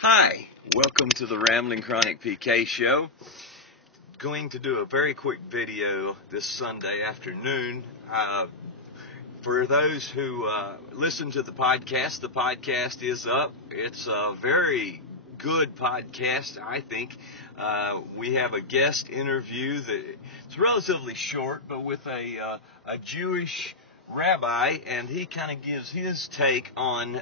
Hi, welcome to the Rambling Chronic PK show. Going to do a very quick video this Sunday afternoon. For those who listen to the podcast is up. It's a very good podcast, I think. We have a guest interview that it's relatively short, but with a Jewish rabbi, and he kind of gives his take on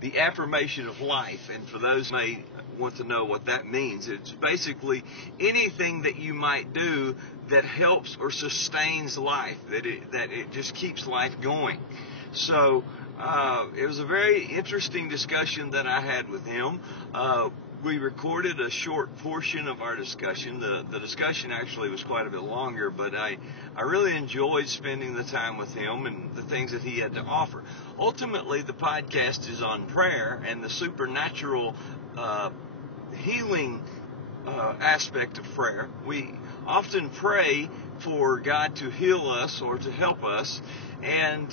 the affirmation of life. And for those who may want to know what that means, it's basically anything that you might do that helps or sustains life, that it just keeps life going. So it was a very interesting discussion that I had with him. We recorded a short portion of our discussion. The discussion actually was quite a bit longer, but I really enjoyed spending the time with him and the things that he had to offer. Ultimately, the podcast is on prayer and the supernatural healing aspect of prayer. We often pray for God to heal us or to help us, and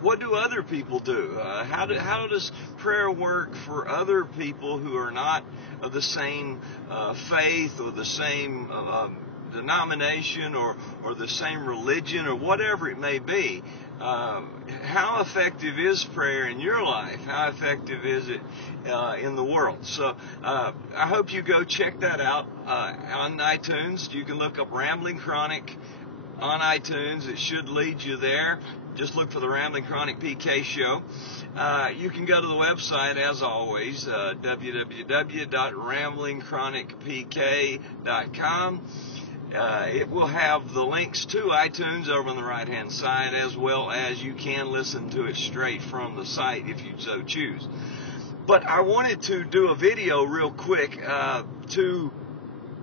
what do other people do? How does prayer work for other people who are not of the same faith or the same denomination or the same religion or whatever it may be? How effective is prayer in your life? How effective is it in the world? So I hope you go check that out on iTunes. You can look up Rambling Chronic on iTunes. It should lead you there. Just look for the Rambling Chronic PK show. You can go to the website, as always, www.ramblingchronicpk.com. It will have the links to iTunes over on the right-hand side, as well as you can listen to it straight from the site if you so choose. But I wanted to do a video real quick to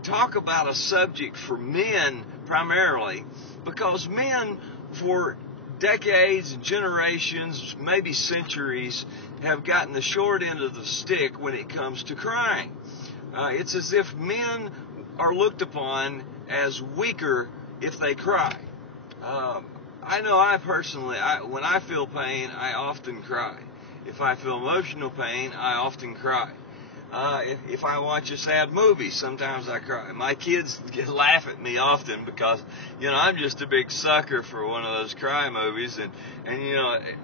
talk about a subject for men primarily, because men for decades and generations, maybe centuries, have gotten the short end of the stick when it comes to crying. It's as if men are looked upon as weaker if they cry. I know I personally, when I feel pain, I often cry. If I feel emotional pain, I often cry. If I watch a sad movie, sometimes I cry. My kids laugh at me often because, I'm just a big sucker for one of those cry movies, and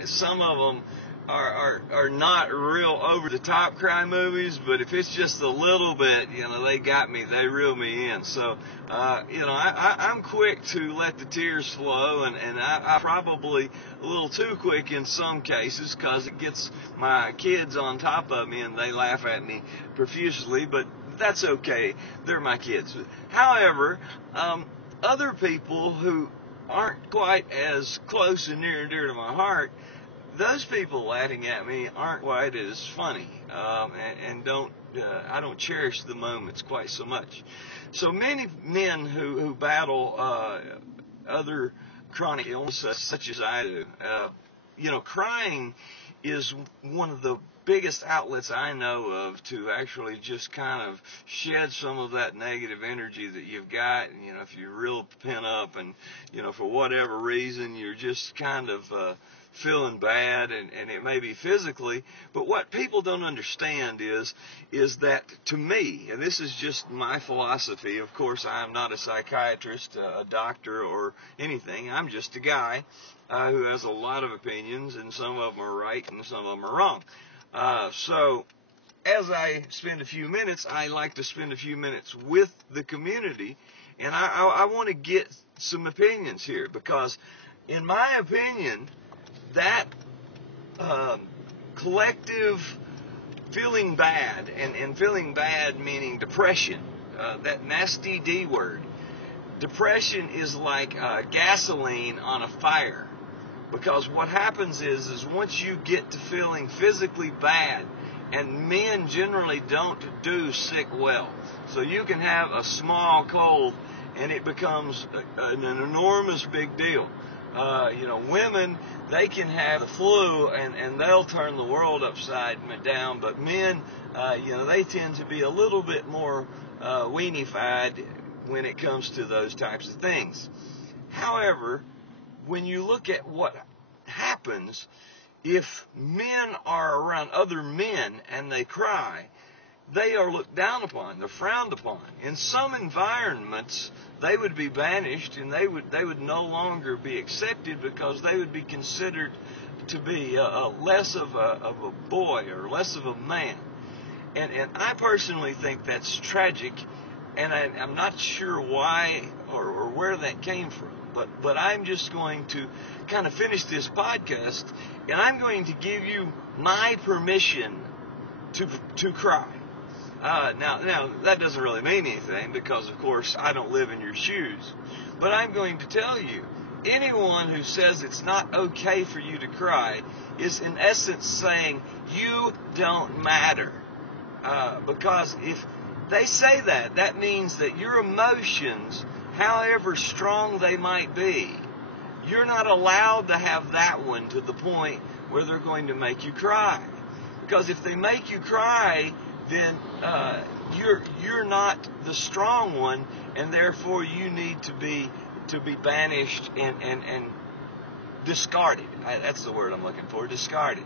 some of them are not real over the top cry movies, but if it's just a little bit, they got me, they reel me in. So, I'm quick to let the tears flow, and I probably a little too quick in some cases, because it gets my kids on top of me and they laugh at me profusely, but that's okay. They're my kids. However, other people who aren't quite as close and near and dear to my heart, those people laughing at me aren't quite as funny, and I don't cherish the moments quite so much. So many men who battle other chronic illnesses, such as I do, crying is one of the biggest outlets I know of to actually just kind of shed some of that negative energy that you've got. If you're real pent up and, for whatever reason, you're just kind of feeling bad, and it may be physically, but what people don't understand is that, to me, and this is just my philosophy, of course I'm not a psychiatrist, a doctor, or anything. I'm just a guy who has a lot of opinions, and some of them are right and some of them are wrong. So as I spend a few minutes, I like to spend a few minutes with the community, and I want to get some opinions here, because in my opinion, that collective feeling bad, and feeling bad meaning depression, that nasty D word, depression is like gasoline on a fire. Because what happens is once you get to feeling physically bad, and men generally don't do sick well, so you can have a small cold and it becomes an enormous big deal. Women, they can have the flu and they'll turn the world upside down, but men, they tend to be a little bit more weenified when it comes to those types of things. However, when you look at what happens if men are around other men and they cry, they are looked down upon. They're frowned upon. In some environments, they would be banished, and they would no longer be accepted because they would be considered to be less of a boy or less of a man. And I personally think that's tragic, and I'm not sure why or where that came from. But I'm just going to kind of finish this podcast, and I'm going to give you my permission to cry. Now that doesn't really mean anything because, of course, I don't live in your shoes. But I'm going to tell you, anyone who says it's not okay for you to cry is in essence saying you don't matter. Because if they say that, that means that your emotions, however strong they might be, you're not allowed to have that one to the point where they're going to make you cry. Because if they make you cry, then you're not the strong one, and therefore you need to be banished and discarded. That's the word I'm looking for, discarded.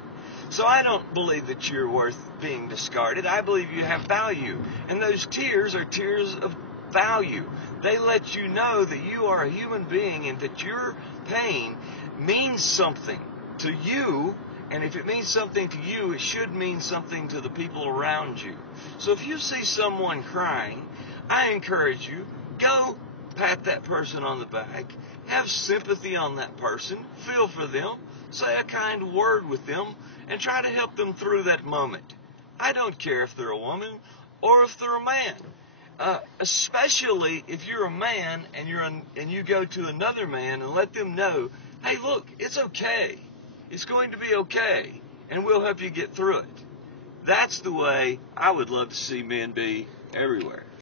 So I don't believe that you're worth being discarded. I believe you have value. And those tears are tears of value. They let you know that you are a human being and that your pain means something to you. And if it means something to you, it should mean something to the people around you. So if you see someone crying, I encourage you, go pat that person on the back. Have sympathy on that person. Feel for them. Say a kind word with them and try to help them through that moment. I don't care if they're a woman or if they're a man. Especially if you're a man and you go to another man and let them know, hey, look, it's okay. It's going to be okay, and we'll help you get through it. That's the way I would love to see men be everywhere.